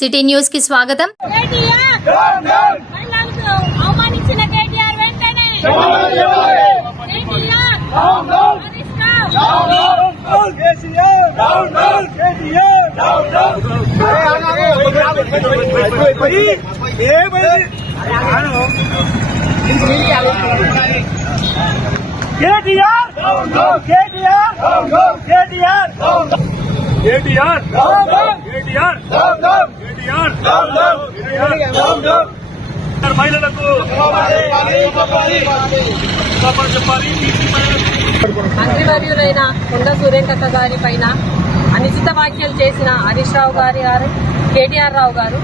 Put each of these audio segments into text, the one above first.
City న్యూస్కి స్వాగతం. కేటీఆర్! మహిళలకు అవమానించిన కేటీఆర్! వెంటనే కేటీఆర్! హరీష్ రావు కేటీఆర్! కేటీఆర్! కేటీఆర్! కేటీఆర్! కేటీఆర్ మహిళలకు మంత్రివర్యులైన కొండ సురేఖత గారి పైన అనుచిత వ్యాఖ్యలు చేసిన హరీష్ రావు గారి గారు కేటీఆర్ రావు గారు.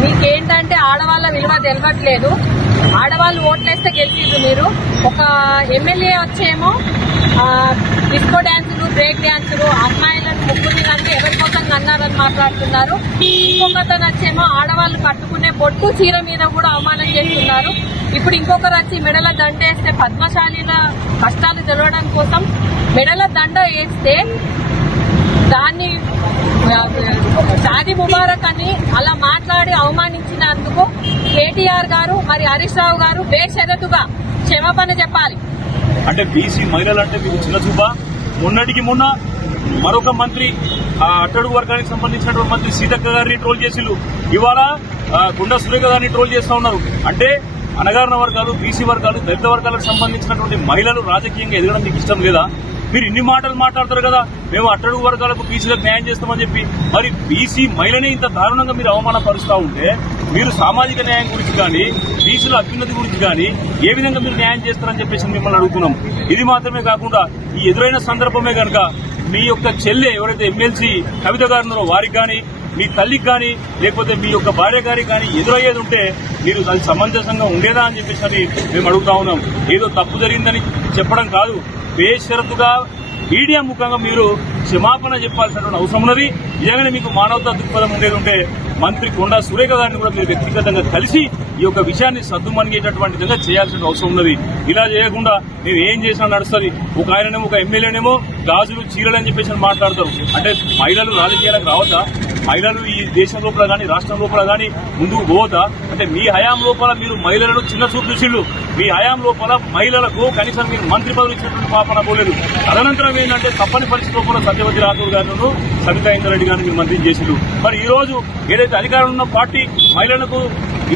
మీకేంటంటే ఆడవాళ్ళ విలువ తెలవట్లేదు. ఆడవాళ్ళు ఓట్లేస్తే గెలిచిండ్రు మీరు. ఒక ఎమ్మెల్యే వచ్చేమో డిస్కో డ్యాన్సులు బ్రేక్ డ్యాన్సులు అమ్మాయిలను ముగ్గురిని మాట్లాడుతున్నారు. ఇంకొకతను వచ్చేమో ఆడవాళ్ళు కట్టుకునే బొట్టు చీర మీద కూడా అవమానం చేస్తున్నారు. ఇప్పుడు ఇంకొకరు వచ్చి మెడల దండ వేస్తే పద్మశాలీల కష్టాలు తెలవడం కోసం మెడల దండ వేస్తే దాన్ని ఆ, షాది ముబారక్ అని అలా మాట్లాడి అవమానించినందుకు కేటీఆర్ గారు మరి హరీష్ రావు గారు బేషరతుగా క్షమాపణ చెప్పాలి. అంటే బీసీ మహిళలు అంటే మీకు చిన్న చూపా? మొన్నటికి మొన్న మరొక మంత్రి అట్టడుగు వర్గానికి సంబంధించినటువంటి మంత్రి సీతక్క గారిని ట్రోల్ చేసిల్లు ఇవాళ గుండా సురేఖ గారిని ట్రోల్ చేస్తూ ఉన్నారు. అంటే అనగారిన వర్గాలు బీసీ వర్గాలు దళిత వర్గాలకు సంబంధించినటువంటి మహిళలు రాజకీయంగా ఎదగడం మీకు ఇష్టం లేదా? మీరు ఇన్ని మాటలు మాట్లాడతారు కదా మేము అట్టడుగు వర్గాలకు బీసీలకు న్యాయం చేస్తామని చెప్పి మరి బీసీ మహిళని ఇంత దారుణంగా మీరు అవమానపరుస్తూ ఉంటే మీరు సామాజిక న్యాయం గురించి కానీ బీసీల అభ్యున్నతి గురించి కానీ ఏ విధంగా మీరు న్యాయం చేస్తారని చెప్పేసి మిమ్మల్ని అడుగుతున్నాం. ఇది మాత్రమే కాకుండా ఈ ఎదురైన సందర్భమే కనుక మీ యొక్క చెల్లె ఎవరైతే ఎమ్మెల్సీ కవిత గారున్నారో వారికి కానీ మీ తల్లికి కానీ లేకపోతే మీ యొక్క భార్య గారికి కానీ ఎదురయ్యేది ఉంటే మీరు అది సమంజసంగా ఉండేదా అని చెప్పేసి అని మేము అడుగుతా ఉన్నాం. ఏదో తప్పు జరిగిందని చెప్పడం కాదు. బేషరతుగా మీడియా ముఖంగా మీరు క్షమాపణ చెప్పాల్సినటువంటి అవసరం ఉన్నది. నిజంగానే మీకు మానవతా దృక్పథం ఉండేది ఉంటే మంత్రి కొండా సురేఖ గారిని కూడా మీరు వ్యక్తిగతంగా కలిసి ఈ యొక్క విషయాన్ని సద్దుమణిగేటటువంటి విధంగా చేయాల్సిన అవసరం ఉన్నది. ఇలా చేయకుండా నేను ఏం చేసినా నడుస్తుంది. ఒక ఆయననేమో ఒక ఎమ్మెల్యేనేమో గాజులు చీరలు అని చెప్పేసి మాట్లాడతారు. అంటే మహిళలు రాజకీయాలకు రావద్దా? మహిళలు ఈ దేశం లోపల కానీ రాష్ట్రం లోపల కానీ ముందుకు పోతా అంటే మీ హయాం లోపల మీరు మహిళలను చిన్న చూపు చూసిళ్ళు మీ హయాం లోపల మహిళలకు కనీసం మీరు మంత్రి పదవి ఇచ్చినటువంటి పాపన పోలేదు. తదనంతరం ఏంటంటే తప్పని పరిస్థితి లోపల సత్యవతి రాఘవ్ గారు సబితా ఇంద్రారెడ్డి గారిని మీరు మంత్రి చేసిండు మరి ఈ రోజు ఏదైతే అధికారంలో ఉన్న పార్టీ మహిళలకు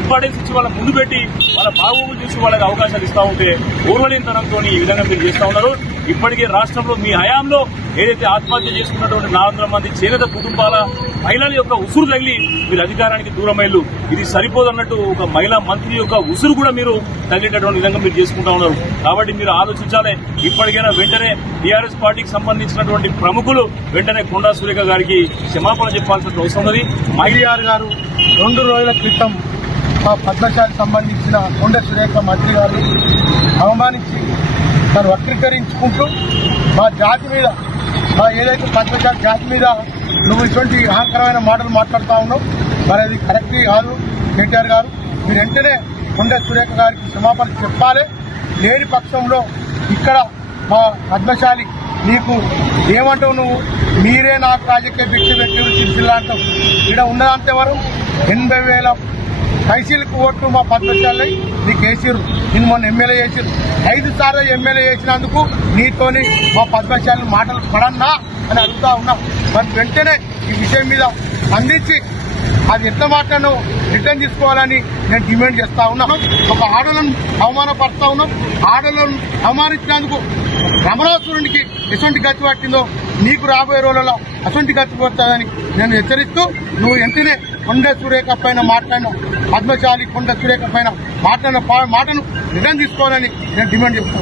ఇంపార్టెన్స్ ఇచ్చి వాళ్ళ ముందు పెట్టి వాళ్ళ బాగోగులు చూసి వాళ్ళకి అవకాశాలు ఇస్తా ఉంటే ఊర్వలేనితనంతో ఈ విధంగా మీరు చేస్తా ఉన్నారు. ఇప్పటికే రాష్ట్రంలో మీ హయాంలో ఏదైతే ఆత్మహత్య చేసుకున్నటువంటి నాలుగు మంది చేనేత కుటుంబాల మహిళల యొక్క ఉసురు తగిలి మీరు అధికారానికి దూరమైలు ఇది సరిపోదన్నట్టు ఒక మహిళా మంత్రి యొక్క ఉసురు కూడా మీరు తగిలేటటువంటి విధంగా మీరు చేసుకుంటా ఉన్నారు. కాబట్టి మీరు ఆలోచించాలి. ఇప్పటికైనా వెంటనే టీఆర్ఎస్ పార్టీకి సంబంధించినటువంటి ప్రముఖులు వెంటనే కొండా సురేఖ గారికి క్షమాపణ చెప్పాల్సిన అవసరం ఉన్నది. మైడిఆర్ గారు రెండు రోజుల క్రితం మా పద్మశాలకు సంబంధించిన కొండ సురేఖ మంత్రి గారు అవమానించి తను వక్రీకరించుకుంటూ మా జాతి మీద మా ఏదైతే పద్మశాల జాతి మీద నువ్వు ఇటువంటి అహంకరమైన మాటలు మాట్లాడుతా ఉన్నావు? మరి అది కరెక్ట్ కాదు కేటీఆర్ గారు? మీరు వెంటనే కొండ సురేఖ గారికి క్షమాపణ చెప్పాలి. లేని పక్షంలో ఇక్కడ మా పద్మశాలి నీకు ఏమంటావు నువ్వు? మీరే నాకు రాజకీయ భిక్ష పెట్టారు సిరిసిల్ల అంటావు. ఇక్కడ ఉన్నదంతే ఎనభై వేల కైసీలకు ఓట్లు మా పద్మశాలి నీకు వేసిరు నేను మొన్న ఎమ్మెల్యే చేసిరు ఐదు సార్లు ఎమ్మెల్యే చేసినందుకు నీతోని మా పద్మశాలి మాటలు పడన్నా అని అడుగుతా ఉన్నా. మరి వెంటనే ఈ విషయం మీద స్పందించి అది ఎంత మాటను రిటర్న్ తీసుకోవాలని నేను డిమాండ్ చేస్తా ఉన్నాను. ఒక ఆడలను అవమానపరుస్తా ఉన్నాం ఆడలను అవమానించినందుకు రమణాసురునికి ఎటువంటి గతి పట్టిందో నీకు రాబోయే రోజులలో అటువంటి గతి పడుతుందని నేను హెచ్చరిస్తూ నువ్వు వెంటనే కొండ సురేఖ పైన మాట్లాడిన పద్మశాలి కొండ సురేఖ పైన మాట్లాడిన పా- మాటను రిటర్న్ తీసుకోవాలని నేను డిమాండ్ చేస్తాను